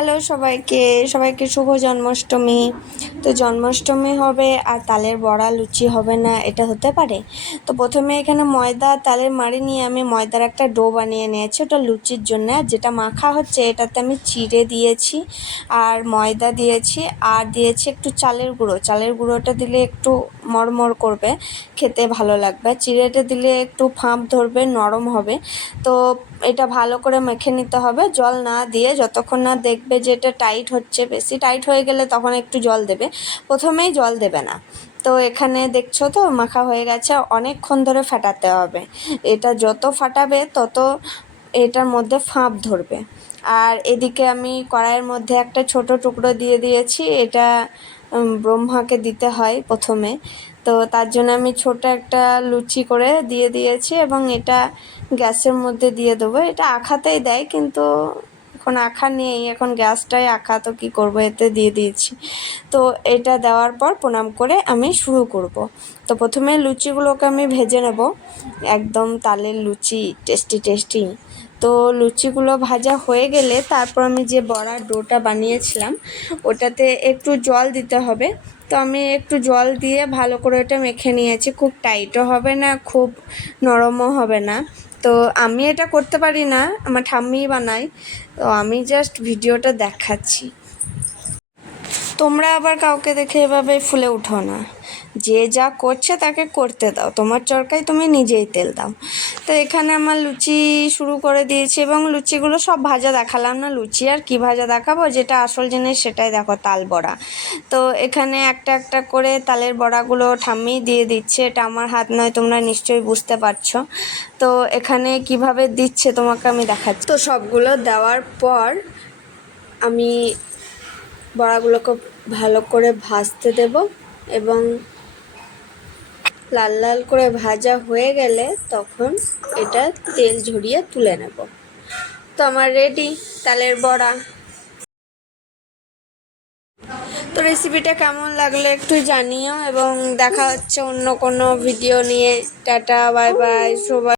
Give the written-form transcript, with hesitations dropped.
Hello সবাইকে সবাইকে শুভ জন্মাষ্টমী। তো জন্মাষ্টমী হবে আর তালের বড়া লুচি হবে না, এটা হতে পারে? তো প্রথমে এখানে ময়দা তালের মাড়ি নিয়ে আমি ময়দার একটা ডো বানিয়ে নিয়েছি, ওটা লুচির জন্য। আর যেটা মাখা হচ্ছে এটাতে আমি চিড়ে দিয়েছি আর ময়দা দিয়েছি আর দিয়েছি একটু চালের গুঁড়ো। চালের গুঁড়োটা দিলে একটু মরমর করবে, খেতে ভালো লাগবে। চিড়েটা দিলে একটু ফাঁপ ধরবে, নরম হবে। তো এটা ভালো করে মেখে নিতে হবে জল না দিয়ে, যতক্ষণ না দেখবে যে এটা টাইট হচ্ছে। বেশি টাইট হয়ে গেলে তখন একটু জল দেবে, প্রথমেই জল দেবে না। তো এখানে দেখছো তো মাখা হয়ে গেছে, অনেকক্ষণ ধরে ফাটাতে হবে। এটা যত ফাটাবে তত এটার মধ্যে ফাঁপ ধরবে। আর এদিকে আমি কড়াইয়ের মধ্যে একটা ছোট টুকরো দিয়ে দিয়েছি, এটা ব্রহ্মাকে দিতে হয় প্রথমে। তো তার জন্য আমি ছোট একটা লুচি করে দিয়ে দিয়েছি এবং এটা গ্যাসের মধ্যে দিয়ে দেবো। এটা আখাতেই দেয়, কিন্তু এখন আখা নেই, এখন গ্যাসটাই আখা, তো কী করবো, এতে দিয়ে দিয়েছি। তো এটা দেওয়ার পর প্রণাম করে আমি শুরু করব। তো প্রথমে লুচিগুলোকে আমি ভেজে নেব, একদম তালের লুচি, টেস্টি টেস্টি। তো লুচিগুলো ভাজা হয়ে গেলে তারপর আমি যে বড়ার ডোটা বানিয়েছিলাম ওটাতে একটু জল দিতে হবে। তো আমি একটু জল দিয়ে ভালো করে ওটা মেখে নিয়েছি, খুব টাইটও হবে না খুব নরমও হবে না। তো আমি এটা করতে পারি না, আমার ঠাম্মিই বানায়, তো আমি জাস্ট ভিডিওটা দেখাচ্ছি। তোমরা আবার কাউকে দেখে এভাবে ফুলে উঠো না, যে যা করছে তাকে করতে দাও, তোমার চরকায় তুমি নিজেই তেল দাও। তো এখানে আমার লুচি শুরু করে দিয়েছি এবং লুচিগুলো সব ভাজা দেখালাম না, লুচি আর কি ভাজা দেখাবো, যেটা আসল জিনিস সেটাই দেখো, তাল বড়া। তো এখানে একটা একটা করে তালের বড়াগুলো ঠাম্মি দিয়ে দিচ্ছে, এটা আমার হাত নয়, তোমরা নিশ্চয়ই বুঝতে পারছো। তো এখানে কিভাবে দিচ্ছে তোমাকে আমি দেখাচ্ছি। তো সবগুলো দেওয়ার পর আমি বড়াগুলোকে ভালো করে ভাজতে দেব এবং লাল লাল করে ভাজা হয়ে গেলে তখন এটা তেল ঝরিয়ে তুলে নেব। তো আমার রেডি তালের বড়া। তো রেসিপিটা কেমন লাগলো একটু জানিও এবং দেখা হচ্ছে অন্য কোনো ভিডিও নিয়ে। টাটা, বাই বাই সবাই।